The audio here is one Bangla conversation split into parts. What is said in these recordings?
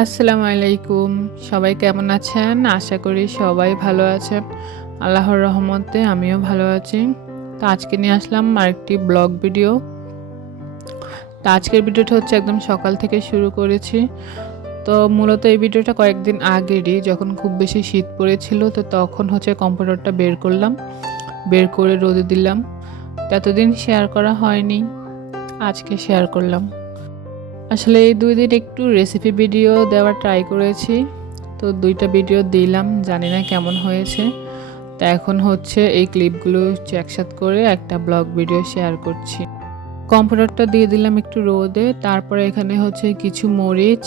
আসসালামু আলাইকুম। সবাই কেমন আছেন? আশা করি সবাই ভালো আছেন। আল্লাহর রহমতে আমিও ভালো আছি। তো আজকে নিয়ে আসলাম আরেকটি ব্লগ ভিডিও। তো আজকের ভিডিওটা হচ্ছে একদম সকাল থেকে শুরু করেছি। তো মূলত এই ভিডিওটা কয়েকদিন আগেরই, যখন খুব বেশি শীত পড়েছিল, তো তখন হচ্ছে কম্পিউটারটা বের করলাম। বের করে রোদে দিলাম। এতদিন শেয়ার করা হয়নি। আজকে শেয়ার করলাম। আসলে এই দুই দিন একটু রেসিপি ভিডিও দেওয়ার ট্রাই করেছি। তো দুইটা ভিডিও দিলাম, জানি না কেমন হয়েছে। তা এখন হচ্ছে এই ক্লিপগুলো একসাথ করে একটা ব্লগ ভিডিও শেয়ার করছি। কম্পিউটারটা দিয়ে দিলাম একটু রোদে, তারপরে এখানে হচ্ছে কিছু মরিচ,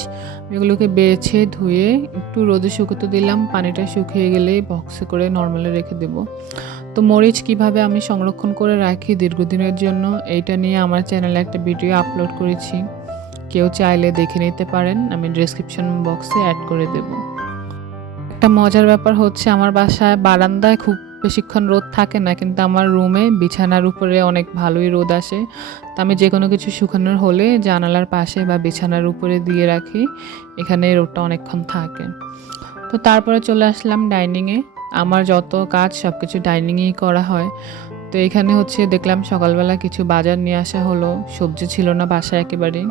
এগুলোকে বেছে ধুয়ে একটু রোদে শুকোতে দিলাম। পানিটা শুকিয়ে গেলেই বক্সে করে নর্মালে রেখে দেব। তো মরিচ কীভাবে আমি সংরক্ষণ করে রাখি দীর্ঘদিনের জন্য, এইটা নিয়ে আমার চ্যানেলে একটা ভিডিও আপলোড করেছি। কেউ চাইলে দেখে নিতে পারেন, আমি ডিসক্রিপশন বক্সে অ্যাড করে দেব। একটা মজার ব্যাপার হচ্ছে আমার বাসায় বারান্দায় খুব বেশিক্ষণ রোদ থাকে না, কিন্তু আমার রুমে বিছানার উপরে অনেক ভালোই রোদ আসে। তো আমি যে কোনো কিছু শুকানোর হলে জানালার পাশে বা বিছানার উপরে দিয়ে রাখি, এখানে রোদটা অনেকক্ষণ থাকে। তো তারপরে চলে আসলাম ডাইনিংয়ে আমার যত কাজ সব কিছু ডাইনিংয়েই করা হয়। তো এখানে হচ্ছে দেখলাম সকালবেলা কিছু বাজার নিয়ে আসা হলো, সবজি ছিল না বাসায় একেবারেই।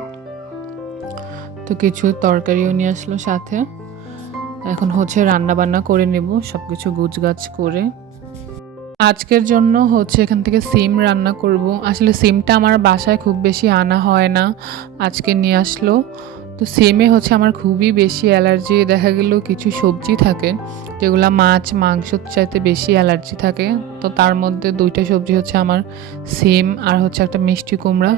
তো কিছু তরকারিও নিয়ে আসলো সাথে। এখন হচ্ছে রান্না বান্না করে নেব সব কিছু গুছগাছ করে। আজকের জন্য হচ্ছে এখান থেকে সিম রান্না করব। আসলে সিমটা আমার বাসায় খুব বেশি আনা হয় না, আজকে নিয়ে আসলো। তো সিমে হচ্ছে আমার খুবই বেশি অ্যালার্জি, দেখা গেল কিছু সবজি থাকে, যেগুলো মাছ, মাংসর চাইতে বেশি অ্যালার্জি থাকে। তো তার মধ্যে দুইটা সবজি হচ্ছে আমার সিম আর হচ্ছে একটা মিষ্টি কুমড়া।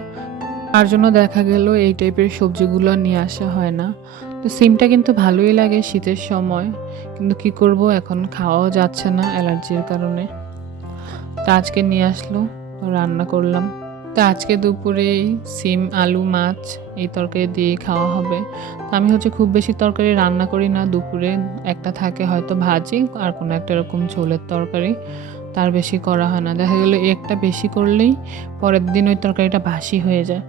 তার জন্য দেখা গেল, এই টাইপের সবজিগুলো নিয়ে আসা হয় না। তো সিমটা কিন্তু ভালোই লাগে শীতের সময়, কিন্তু কি করব, এখন খাওয়াও যাচ্ছে না অ্যালার্জির কারণে। তো আজকে নিয়ে আসলো, রান্না করলাম। তো আজকে দুপুরে সিম, আলু, মাছ এই তরকারি দিয়ে খাওয়া হবে। তো আমি হচ্ছে খুব বেশি তরকারি রান্না করি না, দুপুরে একটা থাকে হয়তো ভাজি আর কোনো একটা এরকম ঝোলের তরকারি, তার বেশি করা হয় না। দেখা গেলো একটা বেশি করলেই পরের দিন ওই তরকারিটা বাসি হয়ে যায়।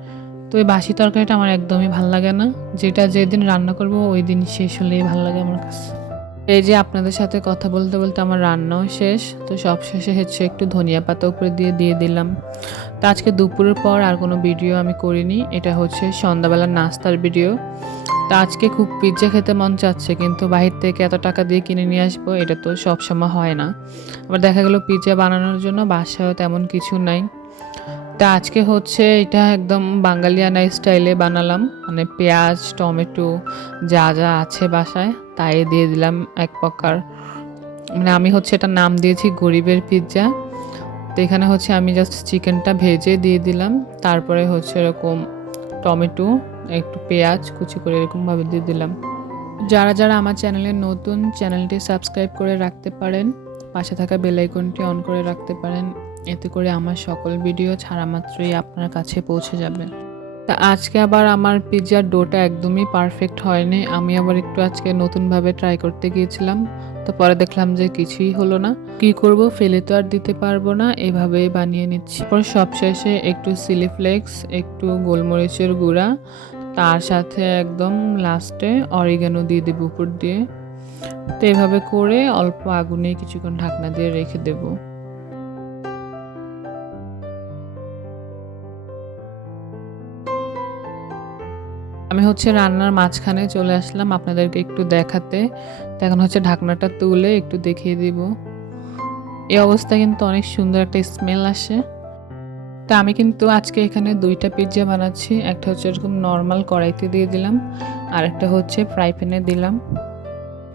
তো ওই বাসি তরকারিটা আমার একদমই ভালো লাগে না। যেটা যেদিন রান্না করব ওই দিন শেষ হলেই ভালো লাগে আমার কাছে। এই যে আপনাদের সাথে কথা বলতে বলতে আমার রান্নাও শেষ, তো সব শেষে হচ্ছে একটু ধনিয়া পাতা উপরে দিয়ে দিয়ে দিলাম। তো আজকে দুপুরের পর আর কোনো ভিডিও আমি করিনি, এটা হচ্ছে সন্ধ্যাবেলার নাস্তার ভিডিও। তো আজকে খুব পিৎজা খেতে মন চাচ্ছে, কিন্তু বাহির থেকে এত টাকা দিয়ে কিনে নিয়ে আসব, এটা তো সব সময় হয় না। আবার দেখা গেল পিৎজা বানানোর জন্য বাসায়ও তেমন কিছু নাই। তা আজকে হচ্ছে এটা একদম বাঙালিয়ানা স্টাইলে বানালাম। মানে পেঁয়াজ, টমেটো, যা যা আছে বাসায়, তাই দিয়ে দিলাম এক প্রকার। মানে আমি হচ্ছে এটা নাম দিয়েছি গরিবের পিৎজা। তো এখানে হচ্ছে আমি জাস্ট চিকেনটা ভেজে দিয়ে দিলাম। তারপরে হচ্ছে এরকম টমেটো, একটু পেঁয়াজ, কুচি করে এরকমভাবে দিয়ে দিলাম। যারা যারা আমার চ্যানেলে নতুন, চ্যানেলটি সাবস্ক্রাইব করে রাখতে পারেন। পাশে থাকা বেলাইকনটি অন করে রাখতে পারেন। এতে করে আমার সকল ভিডিও ছাড়া মাত্রই আপনার কাছে পৌঁছে যাবে। তা আজকে আবার আমার পিৎজার ডোটা একদমই পারফেক্ট হয়নি। আমি আবার একটু আজকে নতুনভাবে ট্রাই করতে গিয়েছিলাম। তো পরে দেখলাম যে কিছুই হলো না। কি করব ফেলে তো আর দিতে পারব না। এভাবেই বানিয়ে নিচ্ছি। পর সবশেষে একটু সিলি ফ্লেক্স একটু গোলমরিচের গুঁড়া। তার সাথে একদম লাস্টে অরিগানো দিয়ে দেবো উপর দিয়ে। তো এভাবে করে অল্প আগুনে কিছুক্ষণ ঢাকনা দিয়ে রেখে দেবো। আমি হচ্ছে রান্নার মাঝখানে চলে আসলাম আপনাদেরকে একটু দেখাতে। তো এখন হচ্ছে ঢাকনাটা তুলে একটু দেখিয়ে দিব। এই অবস্থায় কিন্তু অনেক সুন্দর একটা স্মেল আসে। তো আমি কিন্তু আজকে এখানে দুইটা পিৎজা বানাচ্ছি। একটা হচ্ছে এরকম নর্মাল কড়াইতে দিয়ে দিলাম, আর একটা হচ্ছে ফ্রাই প্যানে দিলাম।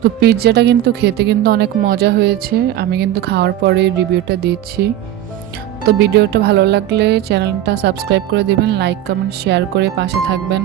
তো পিৎজাটা কিন্তু খেতে কিন্তু অনেক মজা হয়েছে। আমি কিন্তু খাওয়ার পরে রিভিউটা দিচ্ছি। তো ভিডিওটা ভালো লাগলে চ্যানেলটা সাবস্ক্রাইব করে দিবেন লাইক কমেন্ট শেয়ার করে পাশে থাকবেন।